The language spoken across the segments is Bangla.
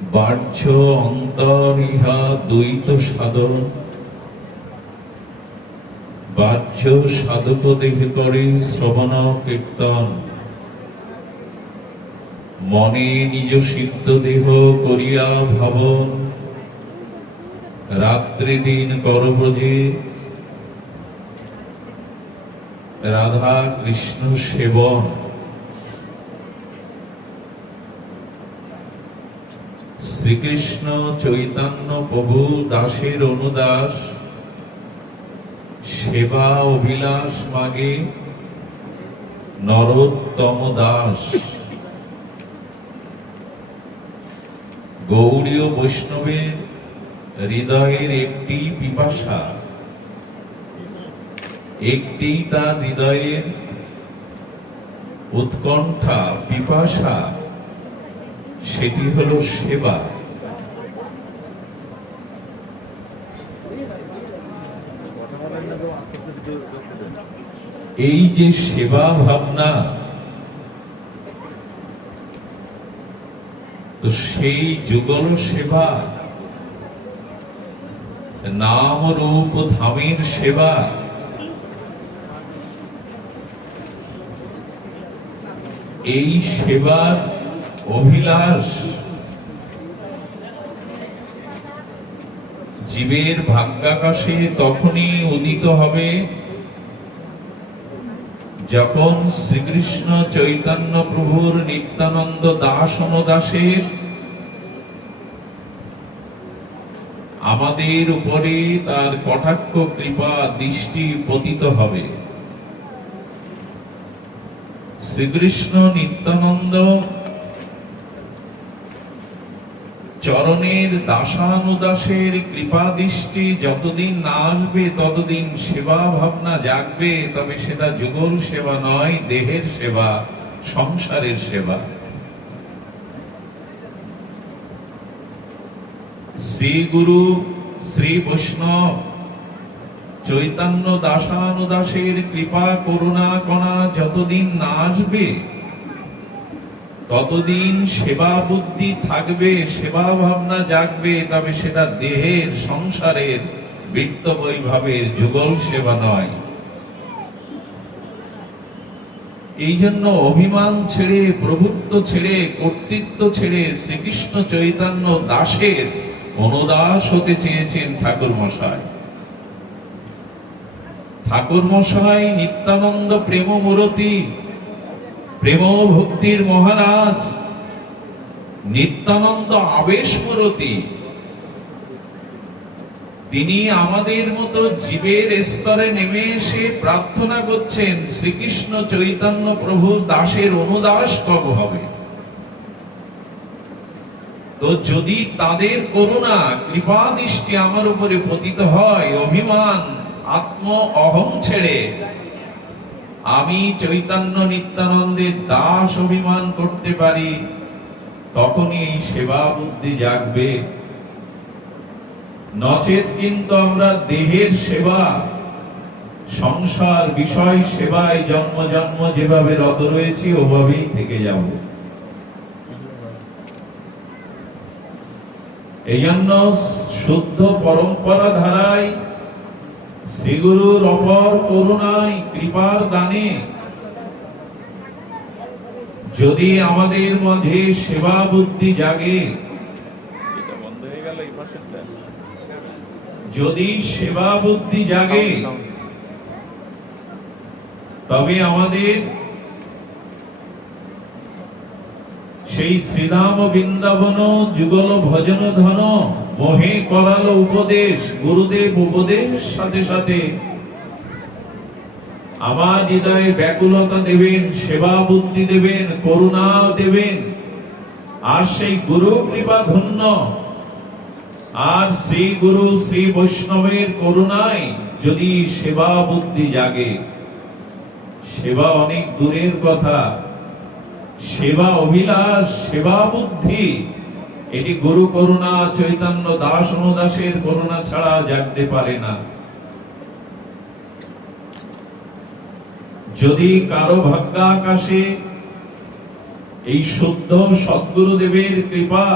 বাহ্য অন্তর ইহা দ্বৈত সাধন, বাহ্য সাধক দেহে করে শ্রবণ কীর্তন, মনে নিজ সিদ্ধ দেহ করিয়া ভাবন, রাত্রি দিন করব্রজে রাধা কৃষ্ণ সেবন। শ্রীকৃষ্ণ চৈতন্য প্রভু দাসের অনুদাস, সেবা অভিলাষ মাগে নরোত্তম দাস। গৌড়ীয় বৈষ্ণবের হৃদয়ের একটি পিপাসা, একটি তার হৃদয়ের উৎকণ্ঠা পিপাসা, সেটি হলো সেবা। এই যে সেবা ভাবনা, তো সেই যুগল সেবা, নাম রূপ ধামের সেবা, এই সেবার অভিলাষ জীবের ভাগ্যাকাশে তখনই উদিত হবে যখন শ্রীকৃষ্ণ চৈতন্য প্রভুর নিত্যানন্দ দাস অনুদাসের আমাদের উপরে তার কটাক্ষ কৃপা দৃষ্টি পতিত হবে। শ্রীকৃষ্ণ নিত্যানন্দ চরণের দাসানুদাসের কৃপা দৃষ্টি যতদিন না আসবে ততদিন সেবা ভাবনা জাগবে, তবে সেটা যুগল সেবা নয়, দেহের সেবা, সংসারের সেবা। শ্রী গুরু শ্রী বৈষ্ণব চৈতন্য দাসানুদাসের কৃপা করুণা কণা যতদিন না আসবে ততদিন সেবা বুদ্ধি থাকবে, সেবা ভাবনা জাগবে, তবে সেটা দেহের সংসারের বৃত্ত বৈভবের যুগল সেবা নয়। এই জন্য অভিমান ছেড়ে, প্রভুত্ব ছেড়ে, কর্তৃত্ব ছেড়ে শ্রীকৃষ্ণ চৈতন্য দাসের অনুদাস হতে চেয়েছেন ঠাকুর মশাই। ঠাকুর মশাই নিত্যানন্দ প্রেম মূরতি, প্রেম ভক্তির মহারাজ, নিত্যানন্দ আবেশ মূরতি। তিনি আমাদের মতো জীবের স্তরে নেমে এসে প্রার্থনা করছেন শ্রীকৃষ্ণ চৈতন্য প্রভুর দাসের অনুদাস কব হবে। তো যদি তাদের করুণা কৃপা দৃষ্টি আমার উপরে পতিত হয়, অভিমান আত্ম অহং ছেড়ে আমি চৈতন্য নিত্যানন্দের দাস অভিমান করতে পারি, তখনই এই সেবা বুদ্ধি জাগবে। নচেত কিন্তু আমরা দেহের সেবা, সংসার বিষয় সেবায় জন্ম জন্ম যেভাবে রত রয়েছি ওভাবেই থেকে যাব। এই জন্য শুদ্ধ পরম্পরা ধারায় শ্রীগুরুর অপর করুণায় কৃপার দানে যদি আমাদের মাঝে সেবা বুদ্ধি জাগে, যদি সেবা বুদ্ধি জাগে, তবে আমাদের সেই শ্রীধাম বৃন্দাবন যুগল ভজন ধন মোহে করালো উপদেশ, গুরুদেব উপদেশ সাথে সাথে আমার হৃদয়ে ব্যাকুলতা দেবেন, সেবা বুদ্ধি দেবেন, করুণা দেবেন। আর সেই গুরু কৃপা ধন্য, আর শ্রী গুরু শ্রী বৈষ্ণবের করুণায় যদি সেবা বুদ্ধি জাগে, সেবা অনেক দূরের কথা, সেবা অভিলাষ, সেবা বুদ্ধি, এটি গুরু করুণা চৈতন্য দাস অনুদাসের করুণা ছাড়া জাগতে পারে না। যদি কারো ভাগ্যাকাশে এই শুদ্ধ সদ্গুরুদেবের কৃপা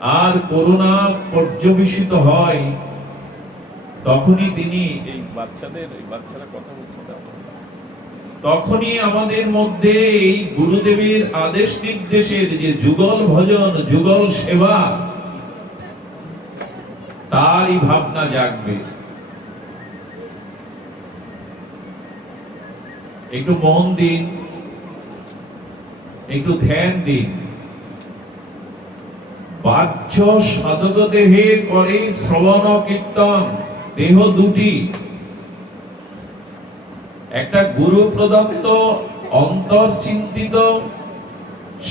আর করুণা পর্যবেসিত হয়, তখনই তিনি তখনই আমাদের মধ্যে এই গুরুদেবের আদেশ নির্দেশের যে যুগল ভজন, যুগল সেবা, তারই ভাবনা জাগবে। একটু মন দিন, একটু ধ্যান দিন। বাহ্য সাধক দেহে করে শ্রবণ কীর্তন, দেহ দুটি, একটা গুরু প্রদত্ত অন্তর চিন্তিত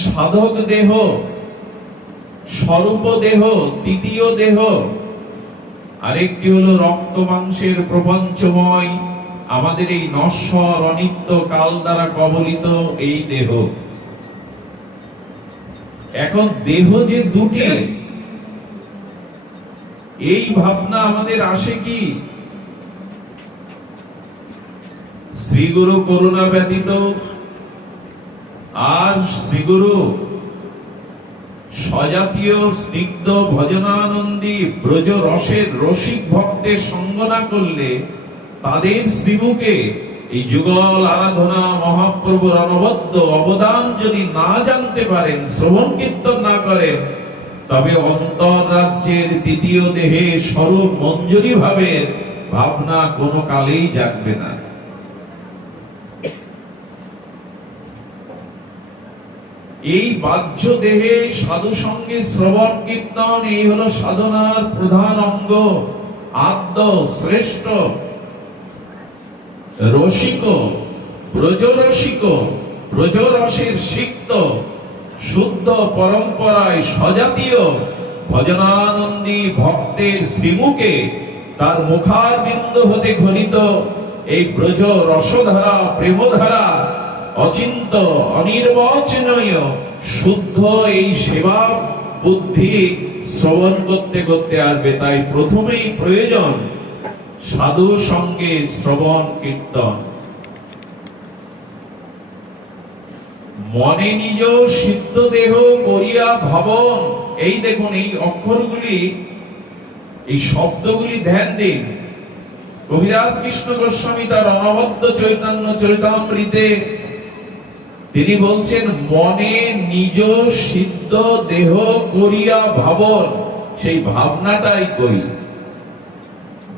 সাধক দেহ, স্বরূপ দেহ, তৃতীয় দেহ, আরেকটি হলো রক্ত মাংসের প্রপঞ্চময় আমাদের এই নশ্বর অনিত্য কাল দ্বারা কবলিত এই দেহ। এখন দেহ যে দুটি, এই ভাবনা আমাদের আসে কি? শ্রীগুরু করুণা ব্যতীত আর শ্রীগুরু স্বজাতীয় স্নিগ্ধ ভজনানন্দী ব্রজ রসের রসিক ভক্তের সঙ্গ না করলে, তাদের শ্রীমুখে এই যুগল আরাধনা মহাপ্রভুর অনবদ্য অবদান যদি না জানতে পারেন, শ্রবণ কীর্তন না করেন, তবে অন্তর রাজ্যের তৃতীয় দেহে স্বরূপ মঞ্জুরি ভাবের ভাবনা কোনো কালেই জাগবে না। এই বাহ্য দেহে সাধু সঙ্গে শ্রবণ কীর্তন, এই হলো সাধনার প্রধান অঙ্গ, আদ্য শ্রেষ্ঠ। রসিক, ব্রজরসিক, ব্রজরসের সিক্ত শুদ্ধ পরম্পরায় স্বজাতীয় ভজনানন্দী ভক্তের শ্রীমুখে তার মুখারবিন্দ হতে ঘনিত এই ব্রজ রসধারা, প্রেমধারা, অচিন্ত অনির্বচনীয় শুদ্ধ এই সেবা বুদ্ধি শ্রবণ করতে করতে আসবে। তাই প্রথমেই প্রয়োজন সাধু সঙ্গে শ্রবণ কীর্তন। মনে নিজ সিদ্ধ দেহ করিয়া ভাবন, এই দেখুন এই অক্ষরগুলি, এই শব্দগুলি ধ্যান দিন। কবিরাজ কৃষ্ণ গোস্বামী তার অনবদ্য চৈতন্য চরিতামৃতে তিনি বলছেন, মনে নিজ সিদ্ধ দেহ করিয়া ভাবন। সেই ভাবনাটাই কই।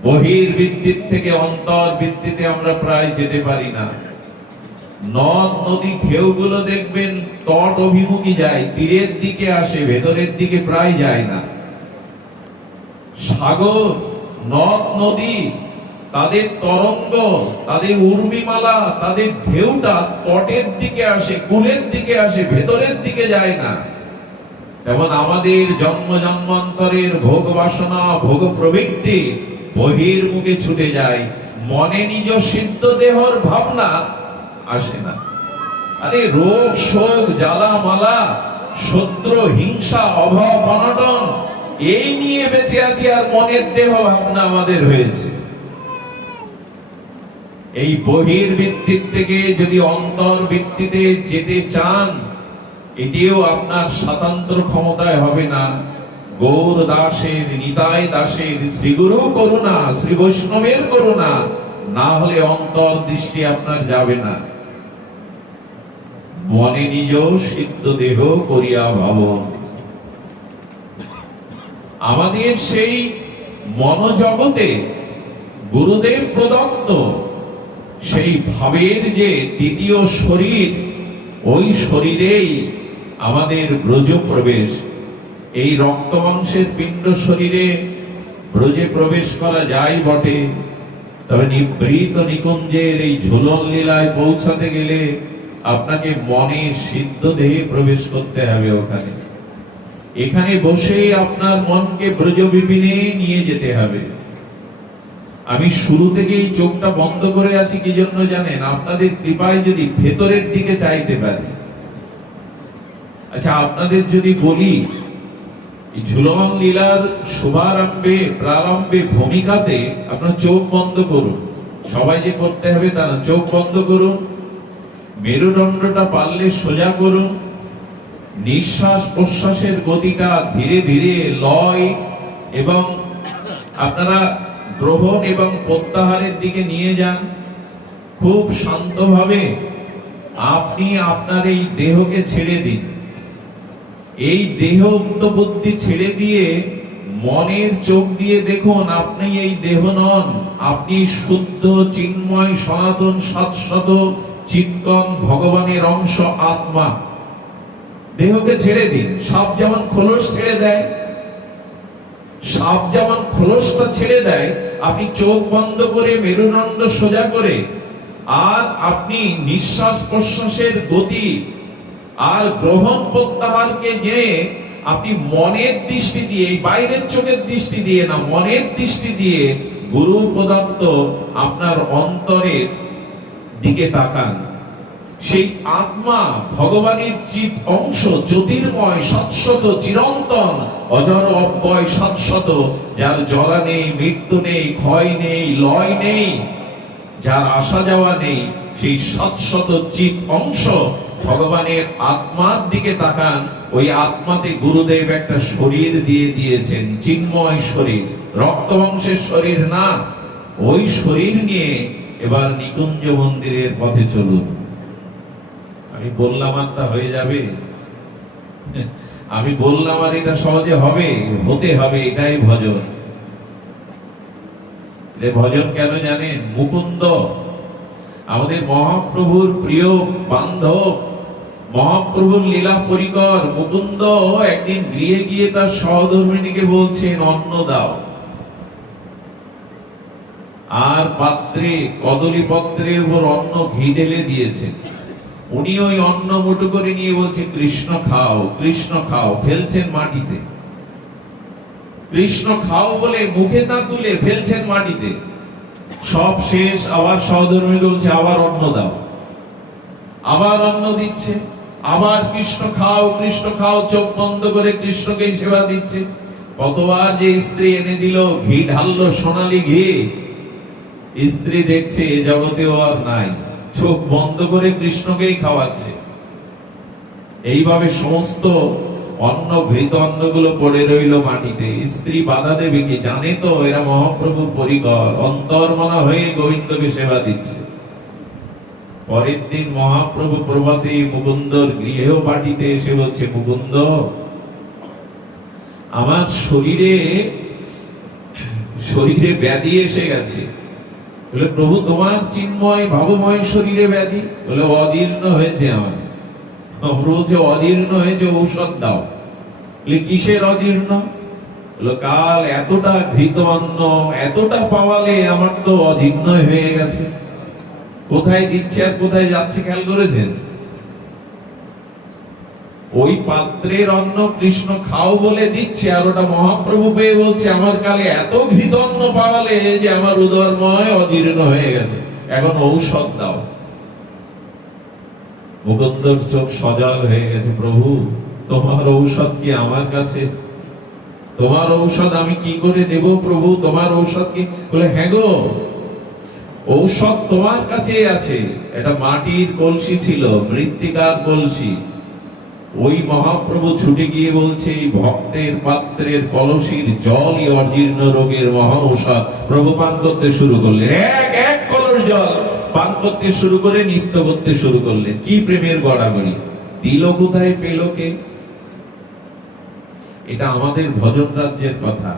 বহির্বৃত্তির থেকে অন্তর্বৃত্তিতে আমরা প্রায় যেতে পারি না। নদ নদী ঢেউগুলো দেখবেন তট অভিমুখী যায়, তীরের দিকে আসে, ভেতরের দিকে প্রায় যায় না। সাগর, নদ নদী, তাদের তরঙ্গ, তাদের উর্মিমালা, তাদের ঢেউটা তটের দিকে আসে, কূলের দিকে আসে, ভেতরের দিকে যায় না। তেমন আমাদের জন্ম জন্মান্তরের ভোগ বাসনা, ভোগ প্রবৃত্তি বহির্মুখে ছুটে যায়, মনে নিজ সিদ্ধ দেহর ভাবনা আসে না। আরে রোগ শোক জ্বালা মালা, শত্রু হিংসা, অভাব অনটন, এই নিয়ে বেঁচে আছি, আর মনের দেহ ভাবনা আমাদের হয়েছে। এই বহির্বৃত্তির থেকে যদি অন্তর্বৃত্তিতে যেতে চান, এটিও আপনার স্বতন্ত্র ক্ষমতায় হবে না। গৌর দাসের, নিতাই দাসের, শ্রীগুরু করুণা, শ্রী বৈষ্ণবের করুণা না হলে অন্তর্দৃষ্টি আপনার যাবে না। মনে নিজ সিদ্ধ দেহ করিয়া ভাবন। আমাদের সেই মনোজগতে গুরুদেব প্রদত্ত সেই ভাবের যে দ্বিতীয় শরীর, ওই শরীরেই আমাদের ব্রজ প্রবেশ। এই রক্ত মাংসের পিণ্ড শরীরে ব্রজে প্রবেশ করা যায় বটে, তবে নিবৃত নিকুঞ্জের এই ঝুলন লীলায় পৌঁছাতে গেলে আপনাকে মনে সিদ্ধ দেহে প্রবেশ করতে হবে। ওখানে এখানে বসেই আপনার মনকে ব্রজ বিপিনে নিয়ে যেতে হবে। আমি শুরু থেকেই চোখটা বন্ধ করে আছি কি জন্য জানেন? আপনাদের কৃপায় যদি ভেতরের দিকে চাইতে পারি। আচ্ছা, আপনাদের যদি বলি ঝুলন লীলার শুভারম্ভে, প্রারম্ভে, ভূমিকাতে আপনার চোখ বন্ধ করুন। সবাই যে করতে হবে তা না, চোখ বন্ধ করুন, মেরুদণ্ডটা পারলে সোজা করুন, নিঃশ্বাস প্রশ্বাসের গতিটা ধীরে ধীরে লয় এবং আপনারা গ্রহণ এবং প্রত্যাহারের দিকে নিয়ে যান। খুব শান্তভাবে আপনি আপনার এই দেহকে ছেড়ে দিন। এই দেহ বুদ্ধি ছেড়ে দিয়ে মনের চোখ দিয়ে দেখুন আপনি এই দেহ নন, আপনি শুদ্ধ চিন্ময় সনাতন শাশ্বত চিৎকন ভগবানের অংশ আত্মা। দেহকে ছেড়ে দিন। সাপ যেমন খোলস ছেড়ে দেয়, সাপ যেমন খোলসটা ছেড়ে দেয়, আপনি চোখ বন্ধ করে মেরুদণ্ড সোজা করে আর আপনি নিঃশ্বাস প্রশ্বাসের গতি আর গ্রহণ প্রত্যাহারকে জেনে আপনি মনের দৃষ্টি দিয়ে, বাইরের চোখের দৃষ্টি দিয়ে না, মনের দৃষ্টি দিয়ে গুরু প্রদত্ত আপনার অন্তরের দিকে তাকান। সেই আত্মা ভগবানের চিৎ অংশ, জ্যোতির্ময় শাশ্বত চিরন্তন অজর অব্যয় শাশ্বত, যার জরা নেই, মৃত্যু নেই, ক্ষয় নেই, লয় নেই, যার আসা যাওয়া নেই, সেই শাশ্বত চিৎ অংশ ভগবানের আত্মার দিকে তাকান। ওই আত্মাতে গুরুদেব একটা শরীর দিয়ে দিয়েছেন, চিন্ময় শরীর, রক্ত বংশের শরীর না। ওই শরীর নিয়ে এবার নিকুঞ্জ মন্দিরের পথে চলুন। আমি বললাম আর তা হয়ে যাবে? আমি বললাম আর এটা সহজে হবে? হতে হবে, এটাই ভজন। ভজন কেন জানেন? মুকুন্দ আমাদের মহাপ্রভুর প্রিয় বান্ধব, মহাপ্রভুর লীলা পরিকর মুকুন্দ একদিন গৃহে গিয়ে তার সহধর্মিণীকে বলছেন, অন্ন দাও। আর পাত্রে, কদলী পত্রের উপর অন্ন ঘি ঢেলে দিয়েছেন। উনি ওই অন্ন মুঠো করে নিয়ে বলছে, কৃষ্ণ খাও, কৃষ্ণ খাও। ফেলছেন মাটিতে। কৃষ্ণ খাও বলে মুখে তা তুলে ফেলছেন মাটিতে। সব শেষ, আবার সহধর্মী বলছে, আবার অন্ন দাও। আবার অন্ন দিচ্ছে, আবার কৃষ্ণ খাও, কৃষ্ণ খাও। চোখ বন্ধ করে কৃষ্ণকে সেবা দিচ্ছে। কতবার যে স্ত্রী এনে দিল, ঘি ঢাললো, সোনালী ঘি। স্ত্রী দেখছে এ জগতেও আর নাই, চোখ বন্ধ করে কৃষ্ণকেই খাওয়াচ্ছে। এইভাবে সমস্ত অন্ন, ঘৃত অন্নগুলো পড়ে রইল মাটিতে। স্ত্রী বাধা দেবে কি? জানে তো এরা মহাপ্রভু পরিকর, অন্তর্মনা হয়ে গোবিন্দকে সেবা দিচ্ছে। পরের দিন মহাপ্রভু প্রভাতে মুকুন্দর গৃহেও পাঠিতে এসে বলছে, মুকুন্দ, আমার শরীরে ব্যাধি এসে গেছে। বলে, প্রভু তোমার চিন্ময় ভাবময় শরীরে ব্যাধি? বলে, অদীর্ণ হয়েছে আমার। বলছে, অদীর্ণ হয়েছে, ঔষধ দাও। বলে, কিসের অদীর্ণ? বলে, কাল এতটা ঘৃত অন্ন এতটা পাওয়ালে আমার তো অদীর্ণ হয়ে গেছে। কোথায় দিচ্ছে আর কোথায় যাচ্ছে খেয়াল করেছেন? ওই পাত্রের অন্ন কৃষ্ণ খাও বলে দিচ্ছে, আর ওটা মহাপ্রভু পেয়ে বলছে, আমার কালে এত ঘৃত অন্ন পাওয়ালে যে আমার উদরময় অদীর্ণ হয়ে গেছে, এখন ঔষধ দাও। মুকুন্দর চোখ সজল হয়ে গেছে। প্রভু, তোমার ঔষধ কি আমার কাছে? তোমার ঔষধ আমি কি করে দেব প্রভু? তোমার ঔষধ কি? বলে, হ্যাঁ গো, ঔষধ তোমার কাছে আছে। এটা মাটির কলসি ছিল, মৃত্তিকার কলসি। ওই মহাপ্রভু ছুটে গিয়ে বলছে, এই ভক্তের পাত্রের কলসির জলই অজীর্ণ রোগের মহা ঔষধ। প্রভু পান করতে শুরু করলেন, এক এক কলস জল পান করতে শুরু করে নৃত্য করতে শুরু করলেন। কি প্রেমের গড়াগড়ি! দিল কোথায়, পেল কে? এটা আমাদের ভজন রাজ্যের কথা।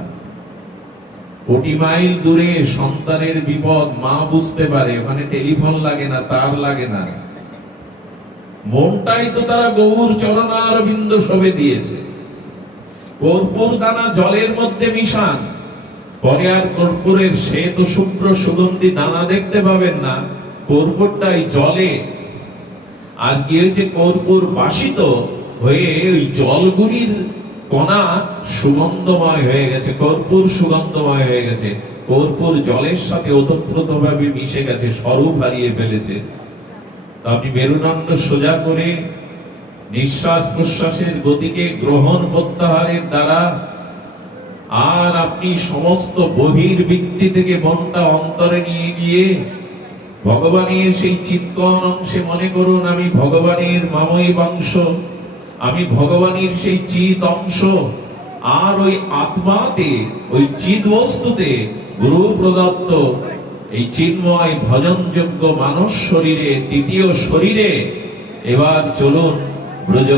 কোটি মাইল দূরে সন্তানের বিপদ মা বুঝতে পারে, ওখানে টেলিফোন লাগে না, তার লাগে না। মনটাই তো তারা গৌর চরণারবিন্দ শোভে দিয়েছে। কর্পূর দানা জলের মধ্যে মিশান, পরে আর কর্পূরের শ্বেত শুভ্র সুগন্ধি দানা দেখতে পাবেন না। কর্পূরটাই জলে। আর কি হয়েছে? কর্পূর বাসিত হয়ে ওই জলগুলির কণা সুগন্ধময় হয়ে গেছে, কর্পূর সুগন্ধময় হয়ে গেছে। কর্পূর জলের সাথে ওতপ্রোতভাবে মিশে গেছে, স্বরূপ হারিয়ে ফেলেছে। আপনি মেরুদণ্ড সোজা করে নিঃশ্বাস প্রশ্বাসের গতিকে গ্রহণ প্রত্যাহারের দ্বারা, আর আপনি সমস্ত বহির্বৃত্তি থেকে মনটা অন্তরে নিয়ে গিয়ে ভগবানের সেই চিৎকন অংশে মনে করুন, আমি ভগবানের মাময়ী বংশ, আমি ভগবানের সেই চিত অংশ, আর ওই আত্মাতে, ওই চিত বস্তুতে গুরু প্রদত্ত এই চিন্ময় ভজনযোগ্য মানস শরীরে, তৃতীয় শরীরে এবার চলুন ব্রজ,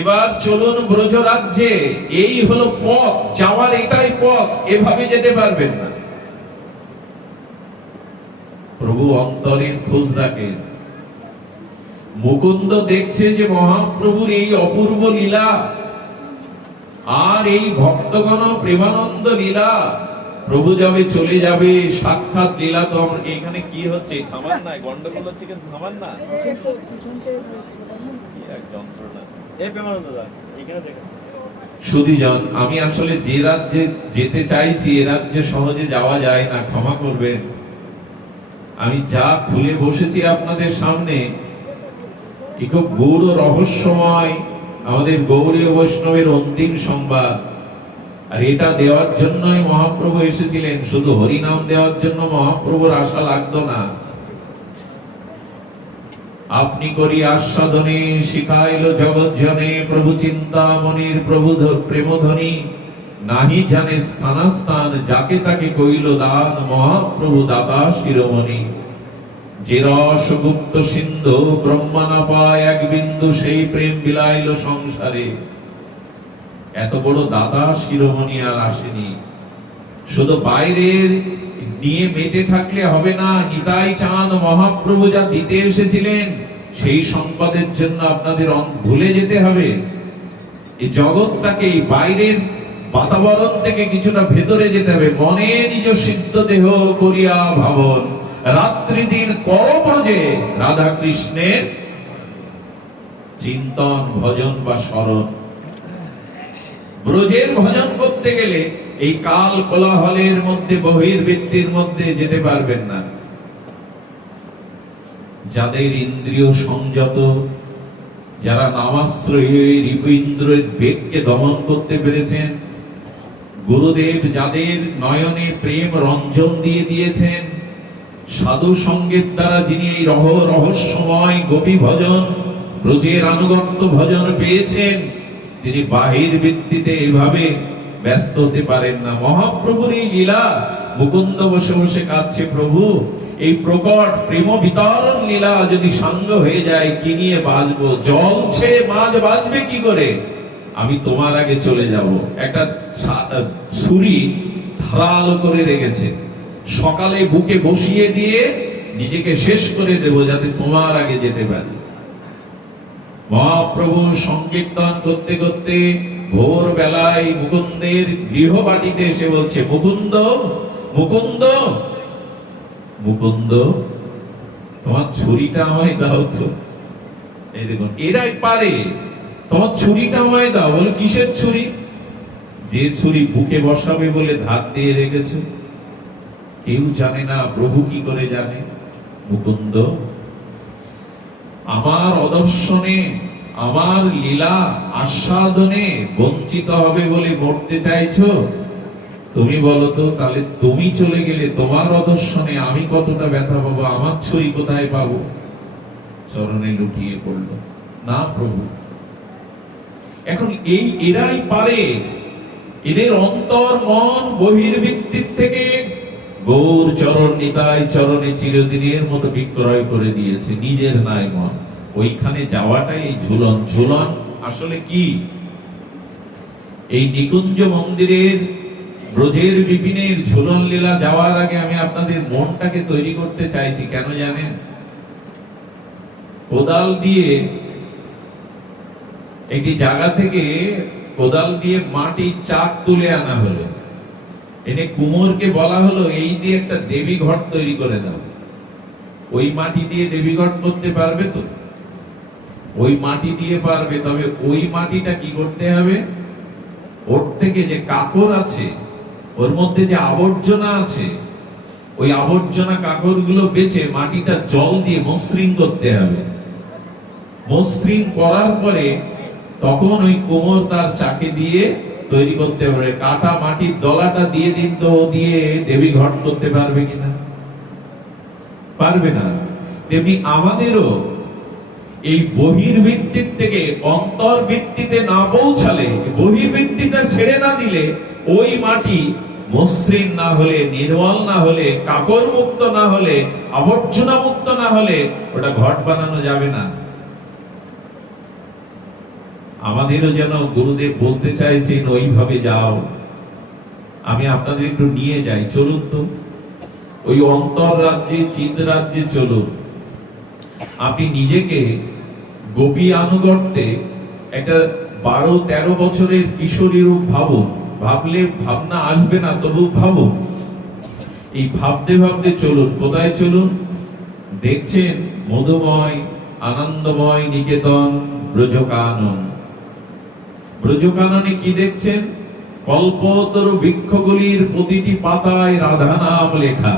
এবার চলুন ব্রজ রাজ্যে। এই হলো পথ যাওয়ার, এটাই পথ, এভাবে যেতে পারবেন না। প্রভু অন্তরের খোঁজ রাখেন। মুকুন্দ দেখছে যে মহাপ্রভুর এই অপূর্ব লীলা আর এই ভক্তগণ প্রেমানন্দ লীলা, প্রভু যাবে চলে যাবে সাক্ষাৎ লীলা। তো এখানে কি হচ্ছে? থামান না, গন্ডগোল হচ্ছে, কিন্তু থামান না, এক যন্ত্রণা। এই প্রেমানন্দ দা এখানে দেখেন। সুধীজন, আমি আসলে যে রাজ্যে যেতে চাইছি এ রাজ্যে সহজে যাওয়া যায় না, ক্ষমা করবেন। আমি যা খুলে বসেছি আপনাদের সামনে কি খুব গৌর রহস্যময় আমাদের গৌরীয় বৈষ্ণবের অন্তিম সংবাদ। আর এটা দেওয়ার জন্যই মহাপ্রভু এসেছিলেন, শুধু হরিনাম দেওয়ার জন্য মহাপ্রভুর আশা লাগতো না। আপনি করি আস্বাদনে শিখাইল জগৎ জনে, প্রভু চিন্তামণির প্রভু প্রেমধ্বনি, নাহি জানে স্থানাস্থান, যাকে তাকে কইল দান, মহাপ্রভু দাতা শিরোমণি। যে রস গুপ্ত সিন্ধু ব্রহ্মা না পায় এক বিন্দু, সেই প্রেম বিলাইল সংসারে। এত বড় দাতা শিরোমণি আর আসেনি। শুধু বাইরের নিয়ে মেতে থাকলে হবে না, নিতাই চাঁদ মহাপ্রভু যা দিতে এসেছিলেন সেই সম্পদের জন্য আপনাদের ভুলে যেতে হবে। এই জগৎটাকে, এই বাইরের বাতাবরণ থেকে কিছুটা ভেতরে যেতে হবে। মনে নিজ সিদ্ধ দেহ করিয়া ভাবন, রাত্রি দিন কর ব্রজে রাধা কৃষ্ণের চিন্তন ভজন বা স্মরণ। ব্রজের ভজন করতে গেলে এই কাল কোলাহলের মধ্যে, বহির্বৃত্তির মধ্যে যেতে পারবেন না। যাদের ইন্দ্রিয় সংযত, যারা নামাশ্রয়ী রিপুইন্দ্রের বেগকে দমন করতে পেরেছেন, গুরুদেব যাদের নয়নে প্রেম রঞ্জন দিয়ে দিয়েছেন, সাধু সঙ্গের দ্বারা যিনি এই রহস্যময় গোপী ভজন, ব্রজের আনুগত্য ভজন পেয়েছেন, তিনি বাহির ভিত্তিতে এভাবে ব্যস্ত হতে পারেন না। মহাপ্রভুর এই লীলা, মুকুন্দ বসে বসে কাঁদছে, প্রভু এই প্রকট প্রেম বিতরণ লীলা যদি সাঙ্গ হয়ে যায়, কি নিয়ে বাঁচবো? জল ছেড়ে মাছ বাঁচবে কি করে? আমি তোমার আগে চলে যাব। একটা ছুরি ধারালো করে রেখেছে, সকালে বুকে বসিয়ে দিয়ে নিজেকে শেষ করে দেব যাতে তোমার আগে যেতে পারি। মহাপ্রভু সংকীর্তন করতে করতে ভোর বেলায় মুকুন্দের গৃহবাটিতে এসে বলছে, মুকুন্দ মুকুন্দ মুকুন্দ, তোমার ছুরিটা আমায় দাও তো। এই দেখুন, এরাই পারে, তোমার ছুরিটা আমায় দাও। বলে কিসের ছুরি? যে ছুরি বুকে বসাবে বলে ধার দিয়ে রেখেছে। কেউ জানে না, প্রভু কি করে জানে? মুকুন্দ, আমার অদর্শনে, আমার লীলা আস্বাদনে বঞ্চিত হবে বলে মরতে চাইছো? তুমি বলো তো, তাহলে তুমি চলে গেলে তোমার অদর্শনে আমি কতটা ব্যথা পাবো, আমার ছুরি কোথায় পাবো? চরণে লুটিয়ে পড়ল। না প্রভু, এখন এরাই পারে। এদের অন্তর মন বহির্ভিত্তির থেকে গৌর চরণ, নিতাই চরণে চিরদিনের মতো বিক্রয় করে দিয়েছে, নিজের নাই মন। ওইখানে যাওয়াটাই এই ঝুলন। ঝুলন আসলে কি? এই নিকুঞ্জ মন্দিরের ব্রজের বিপিনের ঝুলন লীলা যাওয়ার আগে আমি আপনাদের মনটাকে তৈরি করতে চাইছি। কেন জানেন? কোদাল দিয়ে একটি জায়গা থেকে কোদাল দিয়ে মাটির চাক তুলে আনা হলো, এনে কুমোরকে বলা হলো এই দিয়ে একটা দেবী ঘট তৈরি করে দাও। ওই মাটি দিয়ে দেবী ঘট করতে পারবে তো? ওই মাটি দিয়ে পারবে, তবে ওই মাটিটা কি করতে হবে? ওর থেকে যে কাকর আছে, ওর মধ্যে যে আবর্জনা আছে, ওই আবর্জনা কাকর গুলো বেছে মাটিটা জল দিয়ে মসৃণ করতে হবে। মসৃণ করার পরে তখন ওই কোমর তার চাকে দিয়ে তৈরি করতে পারে। কাটা মাটির দলাটা দিয়ে দিন তো, ও দিয়ে দেবী ঘট করতে পারবে কিনা? পারবে না। তেমনি আমাদেরও এই বহির্ভিত্তির থেকে অন্তর্ভিত্তিতে না পৌঁছালে, বহির্ভিত্তিটা ছেড়ে না দিলে, ওই মাটি মসৃণ না হলে, নির্মল না হলে, কাকড় মুক্ত না হলে, আবর্জনা মুক্ত না হলে ওটা ঘট বানানো যাবে না। আমাদেরও যেন গুরুদেব বলতে চাইছেন ওইভাবে যাও। আমি আপনাদের একটু নিয়ে যাই, চলুন তো ওই অন্তর রাজ্যে, চিদ রাজ্যে চলুন। আপনি নিজেকে গোপী আনুগত্যে একটা 12-13 বছরের কিশোরী রূপ ভাবুন। ভাবলে ভাবনা আসবে না, তবু ভাবুন। এই ভাবতে ভাবতে চলুন। কোথায় চলুন? দেখছেন মধুময় আনন্দময় নিকেতন ব্রজকানন। ব্রজকাননে কি দেখছেন? কল্পতরু বৃক্ষগুলির প্রতিটি পাতায় রাধা নাম লেখা।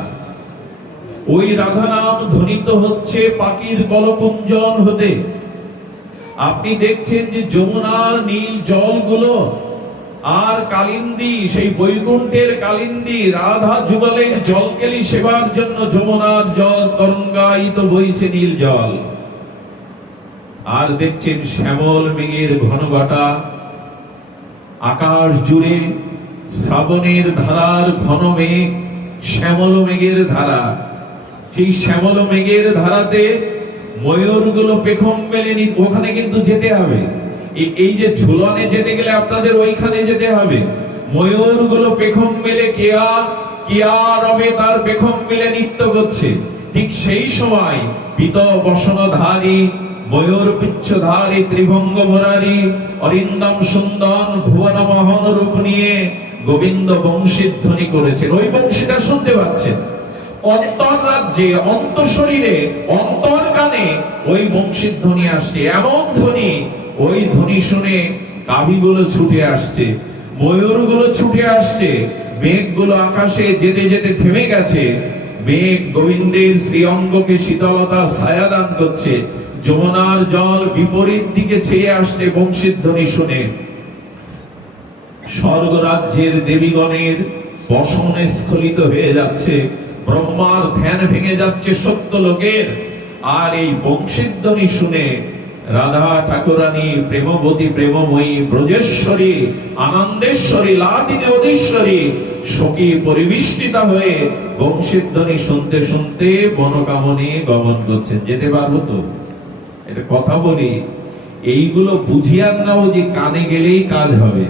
ওই রাধা নাম ধ্বনিত হচ্ছে পাখির কলকুঞ্জন হতে। আপনি দেখছেন যে যমুনার নীল জলগুলো আর কালিন্দী, সেই বৈকুণ্ঠের কালিন্দী রাধা যুগলের জলকেলি সেবার জন্য যমুনার জল তরঙ্গায়িত বইছে নীল জল। আর দেখছেন শ্যামল মেঘের ঘনঘটা, আকাশ জুড়ে শ্রাবণের ধারার ঘন মেঘ, শ্যামল মেঘের ধারা। সেই শ্যামল মেঘের ধারাতে ময়ূরগুলো পেখম মেলে, ওখানে কিন্তু যেতে হবে। এই যে ঝুলনে যেতে গেলে আপনাদের ওইখানে যেতে হবে। ময়ূরগুলো পেখম মেলে কেয়া কিয়া রবে তার পেখম মেলে নৃত্য করছে। ঠিক সেই সময় পিত বসনধারী, ময়ূর পিচ্ছধারী, ত্রিভঙ্গ মুরারি, অরিন্দম সুন্দর ভুবন মোহন রূপ নিয়ে গোবিন্দ বংশীধ্বনি করেছেন। ওই বংশীটা শুনতে পাচ্ছেন। অন্তর রাজ্যে, অন্তঃশরীরে, অন্তর কানে ওই বংশীধ্বনি আসছে। এমন ধ্বনি, ওই ধ্বনি শুনে গাভীগুলো ছুটে আসছে, ময়ূরগুলো ছুটে আসছে, মেঘগুলো আকাশে যেতে যেতে থেমে গেছে। মেঘ গোবিন্দের শ্রী অঙ্গকে শীতলতা ছায়া দান করছে। যমুনার জল বিপরীত দিকে ছেয়ে আসছে বংশীধ্বনি শুনে। স্বর্গরাজ্যের দেবীগণের বসনে স্খলিত হয়ে যাচ্ছে, ব্রহ্মার ধ্যান ভেঙে যাচ্ছে সত্য লোকের। আর এই বংশীধ্বনি শুনে রাধা ঠাকুরানী প্রেমবতী, প্রেমময়ী, ব্রজেশ্বরী, আনন্দেশ্বরী, লাদিনী, অধীশ্বরী সখী পরিবিষ্টিতা হয়ে বংশীধ্বনি শুনতে শুনতে মনোকামনে গমন করছেন। যেতে পারবো তো? এটা কথা বলি, এইগুলো বুঝিয়ান নাও যে কানে গেলেই কাজ হবে।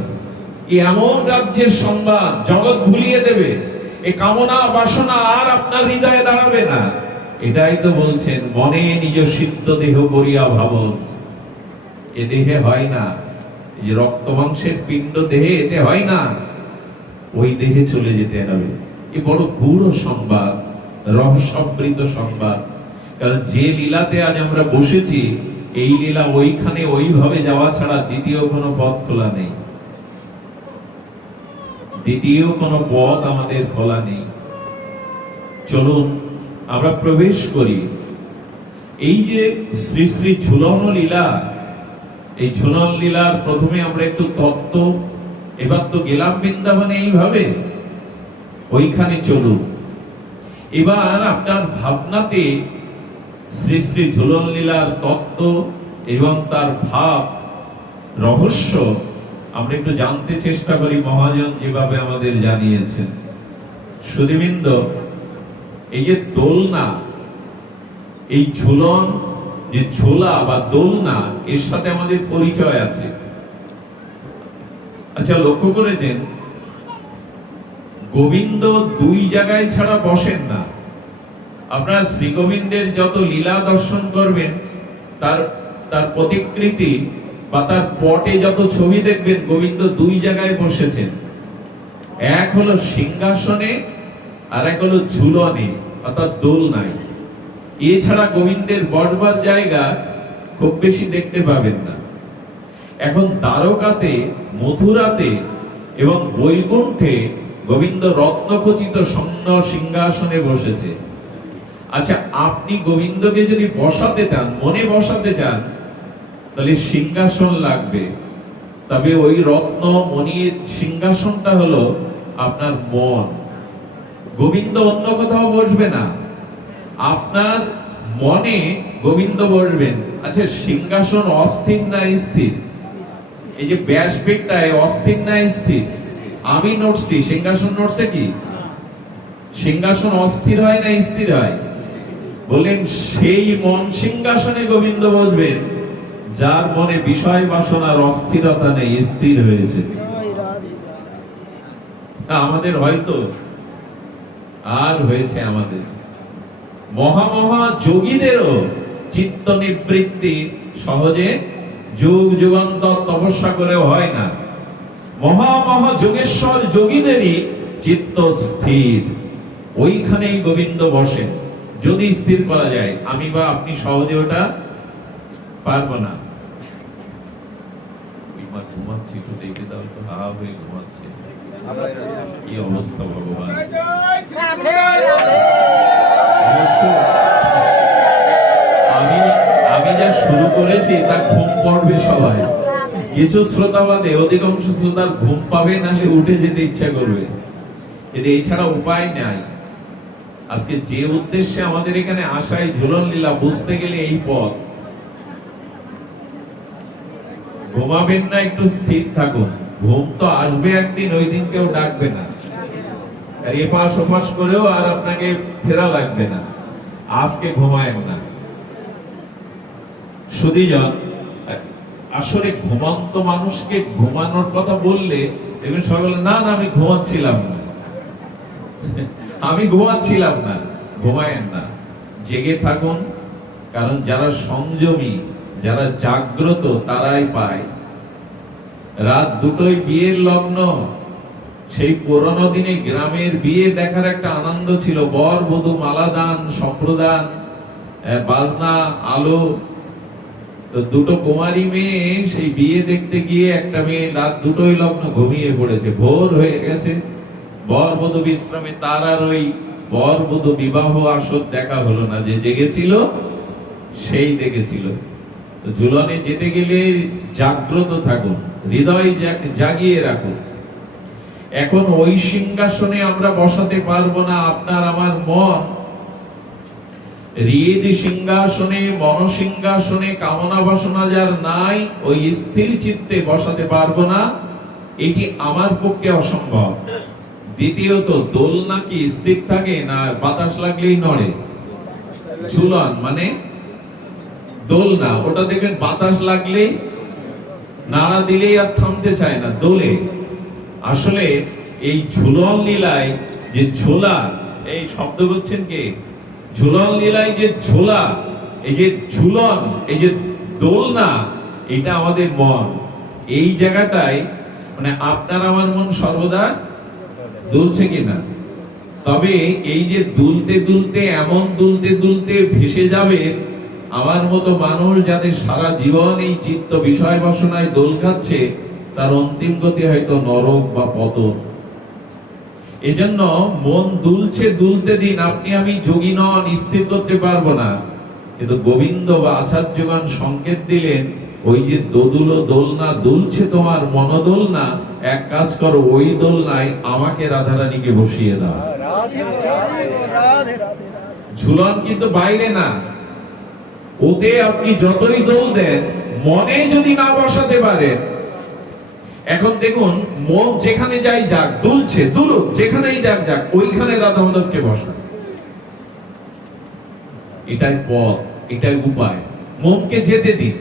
এমন রাজ্যের সংবাদ জগৎ ভুলিয়ে দেবে। এই কামনা বাসনা আর আপনার হৃদয়ে দাঁড়াবে না। এটাই তো বলছেন, মনে নিজ সিদ্ধ দেহ করিয়া ভাবন। এ দেহে হয় না, এই যে রক্ত মাংসের পিণ্ড দেহে, এতে হয় না। ওই দেহে চলে যেতে হবে। এ বড় গূঢ় সংবাদ, রহস্যাবৃত সংবাদ। কারণ যে লীলাতে আজ আমরা বসেছি, এই লীলা ওইখানে ওইভাবে যাওয়া ছাড়া দ্বিতীয় কোনো পথ খোলা নেই। দ্বিতীয় কোনো পথ আমাদের খোলা নেই। চলুন আমরা প্রবেশ করি। এই যে শ্রী শ্রী ঝুলন লীলা, এই ঝুলন লীলার প্রথমে আমরা একটু তত্ত্ব, এবার তো গেলাম বৃন্দাবনে এইভাবে, ওইখানে চলুন। এবার আপনার ভাবনাতে শ্রী শ্রী ঝুলন লীলার তত্ত্ব এবং তার ভাব, রহস্য আমরা একটু জানতে চেষ্টা করি। মহাজন যেভাবে আমাদের জানিয়েছেন। সুধীবৃন্দ, এই যে দোলনা, এই ঝুলন, যে ঝোলা বা দোলনা, এর সাথে আমাদের পরিচয় আছে। আচ্ছা, লক্ষ্য করেছেন গোবিন্দ দুই জায়গায় ছাড়া বসেন না। আপনারা শ্রী গোবিন্দের যত লীলা দর্শন করবেন, তার প্রতিকৃতি বা তার পটে যত ছবি দেখবেন, গোবিন্দ দুই জায়গায় বসেছেন। এক হলো সিংহাসনে, আর এক হলো ঝুলনে, অর্থাৎ দোলনায়। এছাড়া গোবিন্দের বসবার জায়গা খুব বেশি দেখতে পাবেন না। এখন দ্বারকাতে, মথুরাতে এবং বৈকুণ্ঠে গোবিন্দ রত্নখচিত স্বর্ণ সিংহাসনে বসেছে। আচ্ছা, আপনি গোবিন্দকে যদি বসাতে চান, মনে বসাতে চান, তাহলে সিংহাসন লাগবে। তবে ওই রত্ন মণির সিংহাসনটা হলো আপনার মন। গোবিন্দ অন্য কোথাও বসবে না। আপনার মনে গোবিন্দ বলবেন। আচ্ছা, সিংহাসন অস্থির না স্থির? এই যে ব্যাসবেগটায় অস্থির না স্থির? আমি নড়ছি, সিংহাসন নড়ছে কি? সিংহাসন অস্থির হয় না স্থির হয়? বলেন সেই মন সিংহাসনে গোবিন্দ বসবেন যার মনে বিষয় বাসনার অস্থিরতা নেই, স্থির হয়েছে। আমাদের হয়তো আর হয়েছে, আমাদের মহা যোগীদেরও চিত্ত নিবৃত্তি সহজে যুগ যুগান্তর তপস্যা করেও হয় না। মহা যোগেশ্বর যোগীদেরই চিত্ত স্থির, ওইখানেই গোবিন্দ বসেন। যদি স্থির করা যায়, আমি বা আপনি সহজে ওটা পারবো না। ঘুমাচ্ছি, একটু দেখে দাও তো, হা হয়ে ঘুমাচ্ছে, কি অবস্থা ভগবান। আমি যা শুরু করেছি তা ঘুম পড়বে সবাই। কিছু শ্রোতা বাদে অধিকাংশ শ্রোতার ঘুম পাবে, নাহলে উঠে যেতে ইচ্ছা করবে। কিন্তু এছাড়া উপায় নাই। আজকে যে উদ্দেশ্যে আমাদের এখানে আসায় ঝুলন লীলা বুঝতে গেলে এই পথ। ঘুমাবেন না, একটু স্থির থাকুন। ঘুম তো আসবে একদিন, ওই দিন কেউ ডাকবে না, আর এপাশ ওপাশ করেও আর আপনাকে ফেরা লাগবে না। আজকে ঘুমায়েন না। সুধীজন, আসলে ঘুমন্ত মানুষকে ঘুমানোর কথা বললে দেখবেন সকালে, না না আমি ঘুমাচ্ছিলাম না, আমি ঘুমাচ্ছিলাম না। ঘুমায়েন না, জেগে থাকুন। কারণ যারা সংযমী, যারা জাগ্রত, তারাই পায়। রাত দুটোই বিয়ের লগ্ন। সেই পুরনো দিনে গ্রামের বিয়ে দেখার একটা আনন্দ ছিল। বর বধূ মালাদান, সম্প্রদান, বাজনা, আলো। তো দুটো কুমারী মেয়ে সেই বিয়ে দেখতে গিয়ে একটা মেয়ে রাত দুটোই লগ্ন ঘুমিয়ে পড়েছে। ভোর হয়ে গেছে, বর বধূ বিশ্রামে, তার আর ওই বর বধূ বিবাহ আসর দেখা হলো না। যে জেগেছিল সেই দেখেছিল। তো ঝুলনে যেতে গেলে জাগ্রত থাকুন, হৃদয় জাগিয়ে রাখুন। এখন ওই সিংহাসনে আমরা বসাতে পারবো না। আপনার আমার মন হৃদ সিংহাসনে, মন সিংহাসনে কামনা বাসনা যার নাই, ওই স্থির চিত্তে বসাতে পারবো না। এটি আমার পক্ষে অসম্ভব। দ্বিতীয়ত, দোলনা কি স্থির থাকে না বাতাস লাগলেই নড়ে? ঝুলন মানে দোলনা, ওটা দেখবেন বাতাস লাগলেই, নাড়া দিলেই আর থামতে চায় না, দোলে। আসলে এই ঝুলন লীলায় যে ঝোলা, এই শব্দ করছেন কে? ঝুলন লীলায় যে ঝোলা, এই যে ঝুলন, এই যে দোলনা, এটা আমাদের মন। এই জায়গাটায় মানে আপনার আমার মন সর্বদা দুলছে কিনা? তবে এই যে দুলতে দুলতে, এমন দুলতে দুলতে ভেসে যাবে আমার মতো মানুষ, যাদের সারা জীবন এই চিত্ত বিষয় বাসনায় দোল খাচ্ছে, তার অন্তিম গতি হয়তো নরক বা পতন। এজন্য মন দুলছে, দুলতে দিন। আপনি আমি যোগী নন, স্থির করতে পারবো না। কিন্তু গোবিন্দ বা আচার্যগণ সংকেত দিলেন, ওই যে দোদুলো দোলনা দুলছে, তোমার মনোদোলনা, এক কাজ করো, ওই দোলনায় আমাকে রাধারানীকে বসিয়ে দাও। ঝুলন কিন্তু বাইরে না, ওতে আপনি যতই দোল দেন, মনে যদি না বসাতে পারেন। এখন দেখুন, মন যেখানে যাই যাক, দুলছে দুলুক, যেখানেই যাক যাক, ওইখানে রাধা মাধবকে বসা। এটাই পথ, এটাই উপায়। মনকে যেতে দিন,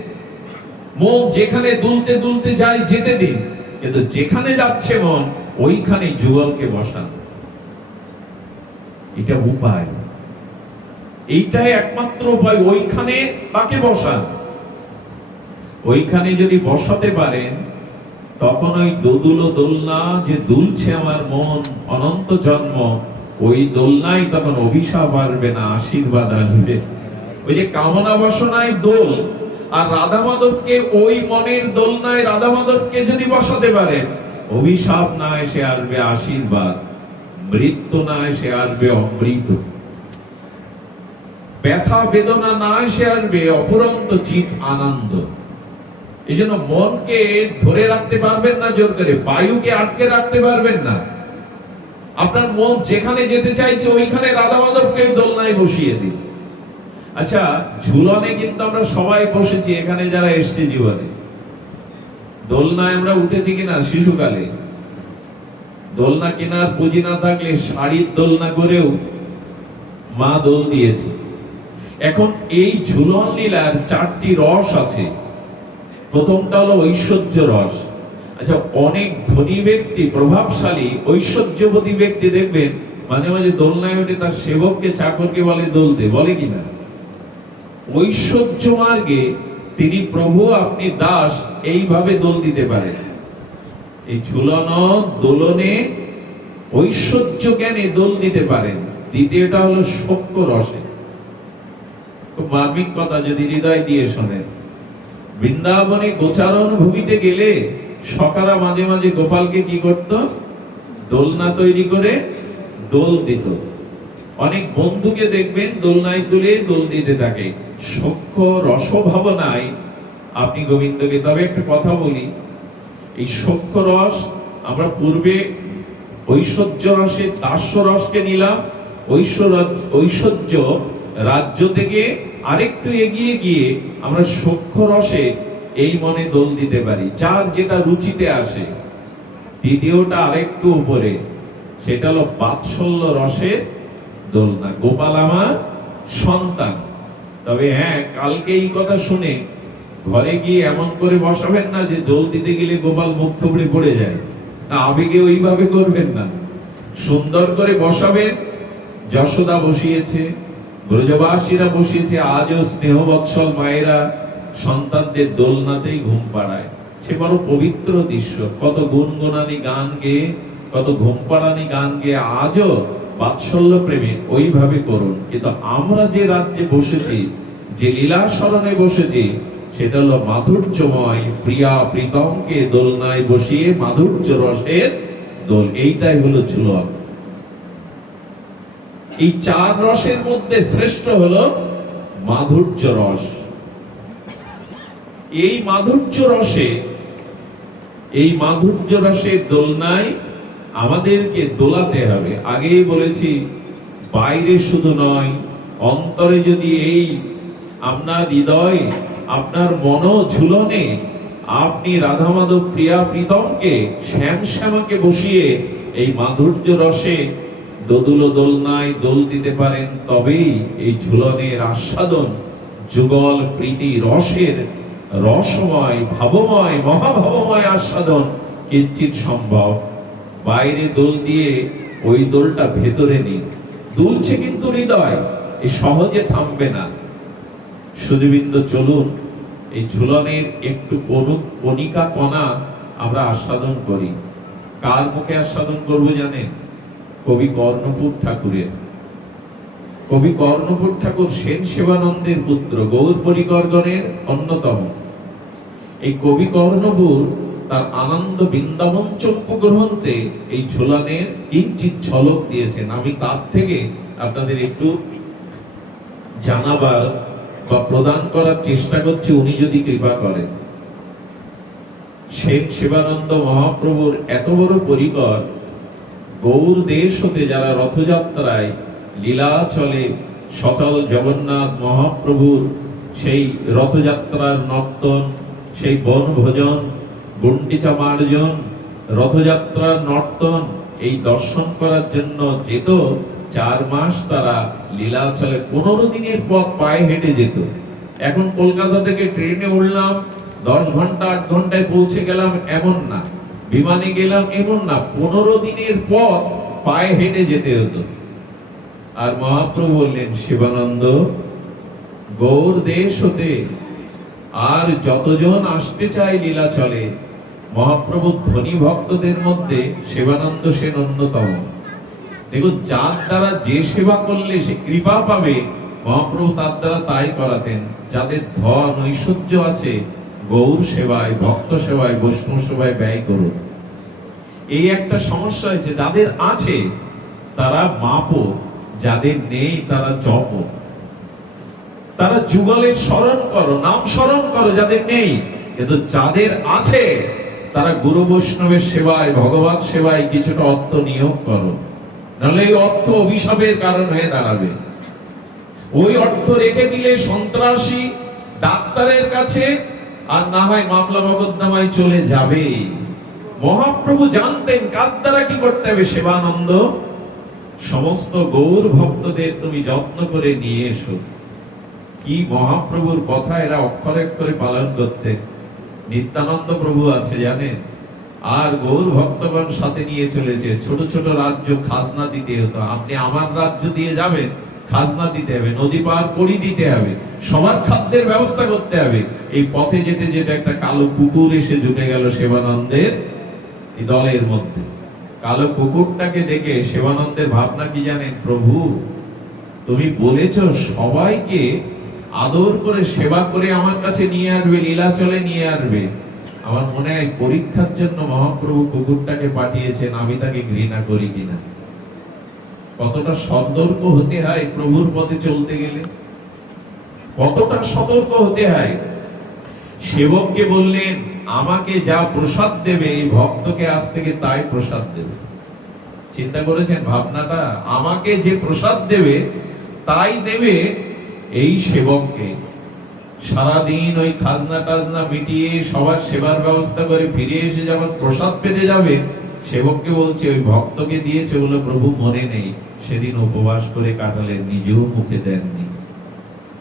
মন যেখানে দুলতে দুলতে যায় যেতে দিন, কিন্তু যেখানে যাচ্ছে মন, ওইখানে যুগলকে বসান। এটা উপায়, এইটাই একমাত্র উপায়। ওইখানে তাকে বসান। ওইখানে যদি বসাতে পারেন, তখন ওই দোদুলো দোলনা যে দুলছে আমার মন অনন্ত জন্ম, ওই দোলনায় তখন অভিশাপ আসবে না, আশীর্বাদ আসবে। ওই যে কামনা বাসনায় দোল, আর রাধা মাধবকে ওই মনের দোলনায় রাধা মাধবকে যদি বসাতে পারেন, অভিশাপ না এসে আসবে আশীর্বাদ, মৃত্যু না এসে আসবে অমৃত, ব্যথা বেদনা না এসে আসবে অফুরন্ত চিত আনন্দ। এই জন্য মনকে ধরে রাখতে পারবেন না জোর করে, বায়ুকে আটকে রাখতে পারবেন না। আপনার মন যেখানে যেতে চাইছে, ওইখানে রাধা মাধবকে দোলনায় বসিয়ে দিন। আচ্ছা, ঝুলনে কিন্তু আমরা সবাই বসেছি, এখানে যারা এসছে জীবনে। দোলনায় আমরা উঠেছি কিনা শিশুকালে? দোলনা কেনার পুঁজি না থাকলে শাড়ির দোলনা করেও মা দোল দিয়েছে। এখন এই ঝুলন লীলার 4টি রস আছে। প্রথমটা হলো ঐশ্বর্য রস। আচ্ছা, অনেক ধনী ব্যক্তি, প্রভাবশালী ঐশ্বর্যবতী ব্যক্তি দেখবেন মাঝে মাঝে দোলনায় উঠে তার সেবককে চাকরকে বলে দোলতে, বলে কিনা? ঐশ্বর্য মার্গে তিনি প্রভু, আপনি দাস, এইভাবে দোল দিতে পারেন। এই ঝুলন দোলনে ঐশ্বর্য জ্ঞানে দোল দিতে পারেন। দ্বিতীয়টা হলো শক্য রসে। খুব মার্মিক কথা, যদি হৃদয় দিয়ে শোনেন। বৃন্দাবনে গোচারণ ভূমিতে গেলে সকারা মাঝে মাঝে গোপালকে কি করত? দোলনা তৈরি করে দোল দিত। অনেক বন্ধুকে দেখবেন দোলনায় তুলে দোল দিতে থাকে। সখ্য রস ভাবনায় আপনি গোবিন্দকে। তবে একটা কথা বলি, এই সখ্য রস আমরা পূর্বে ঐশ্বর্য রসে দাস্য রসকে নিলাম। ঐশ্বর্য রাজ্য থেকে আরেকটু এগিয়ে গিয়ে আমরা সখ্য রসে এই মনে দোল দিতে পারি, যার যেটা রুচিতে আসে। দ্বিতীয়টা আরেকটু উপরে, সেটা হলো বাৎসল্য রসের দোলনা। গোপাল আমার সন্তান। তবে হ্যাঁ, কালকে এই কথা শুনে ঘরে গিয়ে এমন করে বসাবেন না যে দোল দিতে গেলে গোপাল মুখ থুবড়ে পড়ে যায়। আবেগে ওইভাবে করবেন না, সুন্দর করে বসাবেন। যশোদা বসিয়েছে, ব্রজবাসীরা বসিয়েছে, আজও স্নেহ বৎসল মায়েরা সন্তানদের দোলনাতেই ঘুম পাড়ায়। সে বড় পবিত্র দৃশ্য। কত গুনগুনানি গান গেয়ে, কত ঘুম পাড়ানি গান গেয়ে আজও বাৎসল্য প্রেমে ওইভাবে করুন। কিন্তু আমরা যে রাজ্যে বসেছি, যে লীলা স্মরণে বসেছি, সেটা হলো মাধুর্যময় প্রিয়া প্রীতমকে দোলনায় বসিয়ে মাধুর্য রসের দোল। এইটাই হলো ঝুলন। এই 4 রসের মধ্যে শ্রেষ্ঠ হলো মাধুর্য রস। এই মাধুর্য রসের দোলনায় আমাদেরকে দোলাতে হবে। আগেই বলেছি, বাইরে শুধু নয়, অন্তরে যদি এই আপনার হৃদয়, আপনার মন ঝুলনে আপনি রাধা মাধব প্রিয়া প্রীতমকে, শ্যাম শ্যামাকে বসিয়ে এই মাধুর্য রসে দোদুল দোলনায় দোল দিতে পারেন, তবেই এই ঝুলনের আস্বাদন যুগল প্রীতি রসের রসময় ভাবময় মহাভাবময় আস্বাদন কিঞ্চিত সম্ভব। বাইরে দোল দিয়ে ওই দোলটা ভেতরে নিন। দুলছে কিন্তু হৃদয়, এই সহজে থামবে না। সুধীবৃন্দ, চলুন এই ঝুলনের একটু কণিকা কণা আমরা আস্বাদন করি। কার মুখে আস্বাদন করবো জানেন? কবি কর্ণপুর ঠাকুরের। কবি কর্ণপুর ঠাকুর সেন সেবানন্দের পুত্র, গৌর পরিকরগণের অন্যতম। এই কবি কর্ণপুর তার আনন্দ বৃন্দাবন চম্পু গ্রন্থে এই ঝুলনের কিঞ্চিত ঝলক দিয়েছেন। আমি তার থেকে আপনাদের একটু জানাবার বা প্রদান করার চেষ্টা করছি, উনি যদি কৃপা করেন। সেন সেবানন্দ মহাপ্রভুর এত বড় পরিকর, গৌর দেশ হতে যারা রথযাত্রায় লীলা চলে, সচল জগন্নাথ মহাপ্রভুর সেই রথযাত্রার নর্তন, সেই বনভোজন, গুন্ডিচা মার্জন, রথযাত্রার নর্তন, এই দর্শন করার জন্য যেত। 4 মাস তারা লীলাচলে 15 দিনের পথ পায়ে হেঁটে যেত। এখন কলকাতা থেকে ট্রেনে উঠলাম, 10 ঘন্টা 8 ঘন্টায় পৌঁছে গেলাম, এমন না। বিমানে গেলাম, এমন না। 15 দিনের পথ পায়ে হেঁটে যেতে হতো। আর মহাপ্রভু বললেন, শিবানন্দ, গৌর দেশ হতে আর যতজন আসতে চায় লীলাচলে, মহাপ্রভু ধনী ভক্তদের মধ্যে শিবানন্দ সেন অন্যতম। দেখুন, যার দ্বারা যে সেবা করলে সে কৃপা পাবে, মহাপ্রভু তার দ্বারা তাই করাতেন। যাদের ধন ঐশ্বর্য আছে, গৌর সেবায়, ভক্ত সেবায়, বৈষ্ণব সেবায় ব্যয় করুন। এই একটা সমস্যা হয়েছে, যাদের আছে তারা মাপো, যাদের নেই তারা জপ। তারা যুগলের স্মরণ করো, নাম স্মরণ করো যাদের নেই, কিন্তু যাদের আছে তারা গুরু বৈষ্ণবের সেবায়, ভগবত সেবায় কিছুটা অর্থ নিয়োগ করো, নাহলে এই অর্থ অভিশাপের কারণ হয়ে দাঁড়াবে। ওই অর্থ রেখে দিলে সন্ত্রাসী ডাক্তারের কাছে, আর না হয় মামলা মোকদ্দমায় চলে যাবে। মহাপ্রভু জানতেন কার দ্বারা কি করতে হবে। সেবানন্দ, সমস্ত গৌর ভক্তদের তুমি যত্ন করে নিয়ে এসো। কি মহাপ্রভুর কথা এরা অক্ষরে অক্ষরে পালন করতে। নিত্যানন্দ প্রভু আছে জানেন, আর গৌর ভক্তগণ সাথে নিয়ে চলেছে। ছোট ছোট রাজ্য খাজনা দিতে হতো, আপনি আমার রাজ্য দিয়ে যাবেন, খাজনা দিতে হবে, নদী পার করি দিতে হবে, সবার খাদ্যের ব্যবস্থা করতে হবে। এই পথে যেতে যেতে একটা কালো কুকুর এসে জুটে গেল সেবানন্দের এই দলের মধ্যে। কালো কুকুরটাকে দেখে সেবানন্দের ভাবনা কি জানেন, প্রভু তুমি বলেছো সবাইকে আদর করে সেবা করে আমার কাছে নিয়ে আসবে, লীলাচলে নিয়ে আসবে। আমার মনে হয় পরীক্ষার জন্য মহাপ্রভু কুকুরটাকে পাঠিয়েছেন, আমি তাকে ঘৃণা করি কিনা। কতটা সতর্ক হতে হয় প্রভুর পথে চলতে গেলে, কতটা সতর্ক হতে হয়। সেবককে বললেন আমাকে যা প্রসাদ দেবে এই ভক্তকে আজ থেকে তাই প্রসাদ দেবে। চিন্তা করেছেন ভাবনাটা, আমাকে যে প্রসাদ দেবে তাই দেবে এই সেবককে। সারাদিন ওই খাজনা টাজনা মিটিয়ে সবার সেবার ব্যবস্থা করে ফিরে এসে যখন প্রসাদ পেতে যাবে, সেবককে বলছে ওই ভক্তকে দিয়ে চলল। প্রভু মনে নেই সেদিন উপবাস করে কাটালেন, নিজেও মুখে দেননি।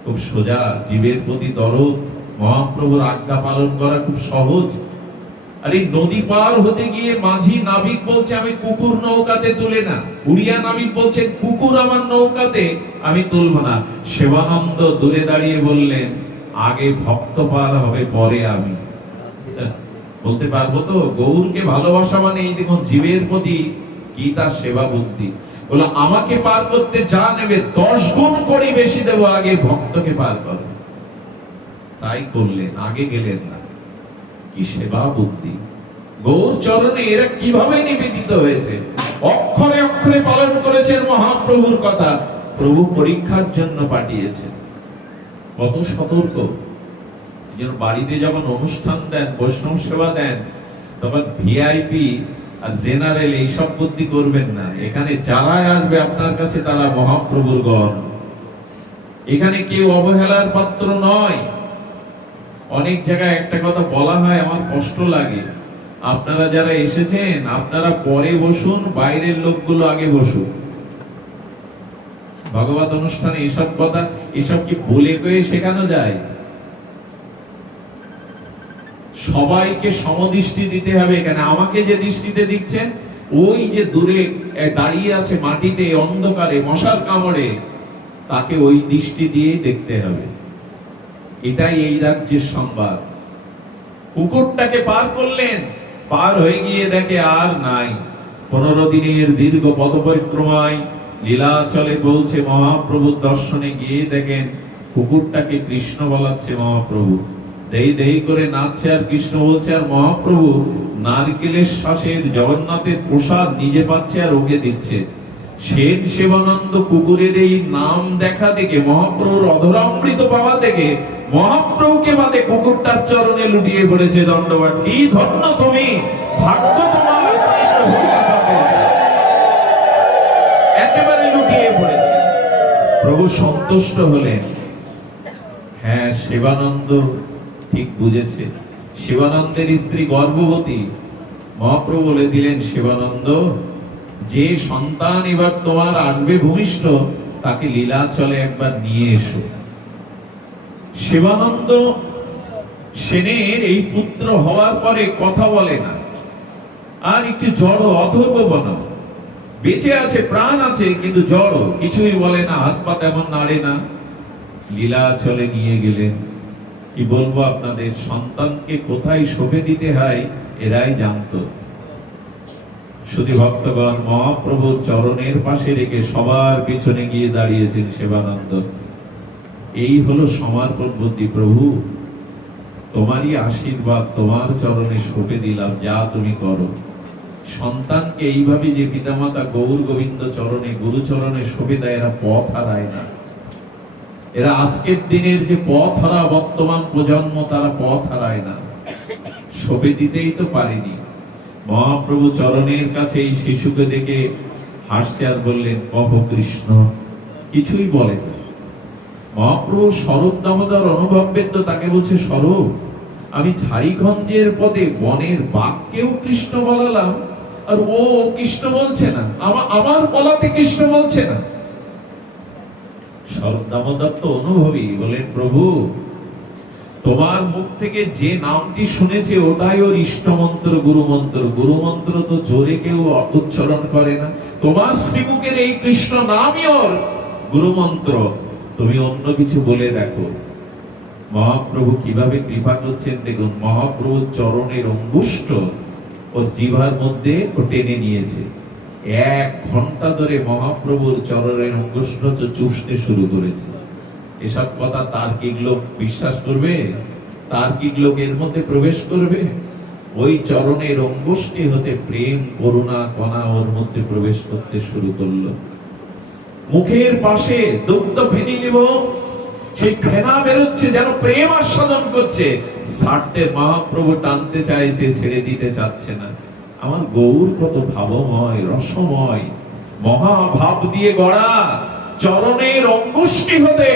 খুব সোজা, জীবের প্রতি দরদ। মহাপ্রভুর আজ্ঞা পালন করা খুব সহজ। আর এই নদী পার হতে গিয়ে মাঝি নাবিক বলছে আমি কুকুর নৌকাতে তুলে না, উড়িয়া নাবিক বলছেন কুকুর আমার নৌকাতে আমি তুলব না। সেবানন্দ দূরে দাঁড়িয়ে বললেন আগে ভক্ত পার হবে পরে আমি। বলতে পারবো তো গৌরকে ভালোবাসা মানে এই দেখুন জীবের প্রতি কি তার সেবা বুদ্ধি। বললো আমাকে পার করতে যা নেবে 10 গুণ করে বেশি দেবো, আগে ভক্তকে পার করো। তাই করলেন, আগে গেলেন না। কি সেবা বুদ্ধি! গৌর চরণে এরা কিভাবে নিবেদিত হয়েছে, অক্ষরে অক্ষরে পালন করেছেন মহাপ্রভুর কথা। প্রভু পরীক্ষার জন্য পাঠিয়েছেন। কত সতর্ক। যেন বাড়িতে যখন অনুষ্ঠান দেন, বৈষ্ণব সেবা দেন, তখন ভিআইপি আর জেনারেল এইসব বুদ্ধি করবেন না। এখানে যারা আসবে আপনার কাছে তারা মহাপ্রভুর গণ। এখানে কেউ অবহেলার পাত্র নয়। অনেক জায়গায় একটা কথা বলা হয়, আমার কষ্ট লাগে। আপনারা যারা এসেছেন আপনারা পরে বসুন, বাইরের লোকগুলো আগে বসুন। ভগবত অনুষ্ঠানে এসব কথা, এসব কি বলে কয়ে শেখানো যায়? সবাইকে সমদৃষ্টি দিতে হবে। এখানে আমাকে যে দৃষ্টিতে দিচ্ছেন, ওই যে দূরে দাঁড়িয়ে আছে মাটিতে অন্ধকারে মশার কামড়ে, তাকে ওই দৃষ্টি দিয়েই দেখতে হবে। এটাই এই রাজ্যের সংবাদ। কুকুরটাকে পার করলেন, পার হয়ে গিয়ে দেখে আর নাই। 15 দিনের দীর্ঘ পথ পরিক্রমায় লীলাচলে পৌঁছে মহাপ্রভুর দর্শনে গিয়ে দেখেন কুকুরটাকে কৃষ্ণ বলাচ্ছে মহাপ্রভু। দেই দেই করে নাচছে আর কৃষ্ণ বলছে, আর মহাপ্রভু নারকেলের শ্বাসের জগন্নাথের প্রসাদ নিজে পাচ্ছে আর ওকে দিচ্ছে। সেন সেবানন্দ কুকুরের এই নাম দেখা দেখে, মহাপ্রভুর অধরামৃত পাওয়া দেখে মহাপ্রভুকে বাদে কুকুরটার চরণে লুটিয়ে পড়েছে। দণ্ডবাদ। কি ধন্য তুমি, ভাগ্য তোমার। একেবারে লুটিয়ে পড়েছে। প্রভু সন্তুষ্ট হলেন। হ্যাঁ, শিবানন্দ ঠিক বুঝেছে। শিবানন্দের স্ত্রী গর্ভবতী। মহাপ্রভু বলে দিলেন, শিবানন্দ যে সন্তান এবার তোমার আসবে ভূমিষ্ঠ, তাকে লীলাচলে একবার নিয়ে এসো। শিবানন্দ সেনের এই পুত্র হওয়ার পরে কথা বলে না, আর একটু জড় অথর্ববন, বেঁচে আছে, প্রাণ আছে, কিন্তু জড়, কিছুই বলে না, হাত পা তেমন নাড়ে না। লীলাচলে নিয়ে গেলেন। কি বলবো আপনাদের, সন্তানকে কোথায় শোভে দিতে হয় এরাই জানতো। শুধু ভক্তগণ মহাপ্রভুর চরণের পাশে রেখে সবার পিছনে গিয়ে দাঁড়িয়েছেন শিবানন্দ। এই হলো সমর্পণ বুদ্ধি। প্রভু তোমারই আশীর্বাদ, তোমার চরণে সঁপে দিলাম, যা তুমি করো। সন্তানকে এইভাবে যে পিতামাতা গৌর গোবিন্দ চরণে, গুরু চরণে সঁপে দেয়, এরা পথ হারায় না। এরা আজকের দিনের যে পথ হারা বর্তমান প্রজন্ম, তারা পথ হারায় না। সঁপে দিতেই তো পারেনি। মহাপ্রভু চরণের কাছে এই শিশুকে দেখে হাসতে আর বললেন, কহ কৃষ্ণ। কিছুই বলেন, মহাপ্রভু স্বরূপ দামোদর অনুভব বেদ্য তাকে বলছে, স্বরূপ আমি ঝাড়িখণ্ডের পদে বনের বাঘকেও কৃষ্ণ বলালাম, আর ও কৃষ্ণ বলছে না, আমার বলাতে কৃষ্ণ বলছে না। স্বরূপ দামোদর তো অনুভবী, বলেন প্রভু তোমার মুখ থেকে যে নামটি শুনেছে ওটাই ওর ইষ্টমন্ত্র, গুরুমন্ত্র। গুরুমন্ত্র তো জোরে কেউ উচ্চারণ করে না, তোমার শ্রীমুখের এই কৃষ্ণ নামই ওর গুরুমন্ত্র, তুমি অন্য কিছু বলে দেখো। মহাপ্রভু কিভাবে কৃপা করছেন দেখুন, মহাপ্রভুর চরণের অঙ্গুষ্ঠ ওর জিহ্বার মধ্যে ও টেনে নিয়েছে। 1 ঘন্টা ধরে মহাপ্রভুর চরণের অঙ্গুষ্ঠ চুষতে শুরু করেছে। এসব কথা তার্কিক লোক বিশ্বাস করবে? তার্কিক লোক এর মধ্যে প্রবেশ করবে? ওই চরণের অঙ্গুষ্ঠি হতে প্রেম করুণা কণা ওর মধ্যে প্রবেশ করতে শুরু করলো। মুখের পাশে দুগ্ধ ফেনি নিব, সেই ফেনা বেরোচ্ছে, যেন প্রেম আস্বাদন করছে। ছাড়তে মহাপ্রভু টানতে চাইছে, ছেড়ে দিতে চাচ্ছে না। আমার গৌর কত ভাবময়, রসময়, মহাভাব দিয়ে গড়া, চরণের অঙ্গুষ্ঠি হতে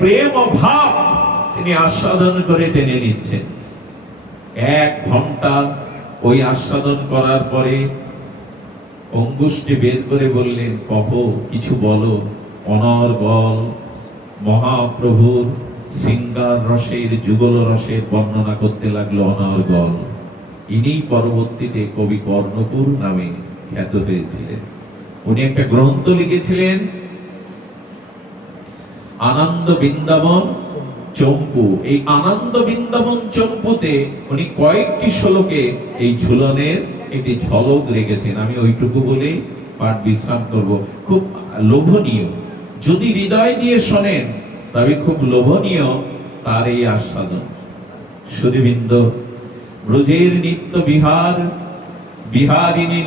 প্রেম ও ভাব তিনি আস্বাদন করে টেনে নিচ্ছেন। 1 ঘন্টা ওই আস্বাদন করার পরে অঙ্গুষ্ঠি বের করে বললেন, কহ কিছু বলো। অনর্গল মহাপ্রভুর সিঙ্গার রসের, যুগল রসের বর্ণনা করতে লাগলো অনর্গল। ইনি পরবর্তীতে কবি কর্ণপুর নামে খ্যাত হয়েছিলেন। উনি একটা গ্রন্থ লিখেছিলেন, আনন্দ বৃন্দাবন চম্পু। এই আনন্দ বৃন্দাবন চম্পুতে উনি কয়েকটি শ্লোকে এই ঝুলনের একটি ঝলক রেখেছেন। আমি ওইটুকু বলেই পাঠ বিশ্রাম করব। খুব লোভনীয়, যদি হৃদয় দিয়ে শোনেন তবে খুব লোভনীয় তার এই আস্বাদন। সুধীবৃন্দ, ব্রজের নিত্য বিহার, বিহারিণী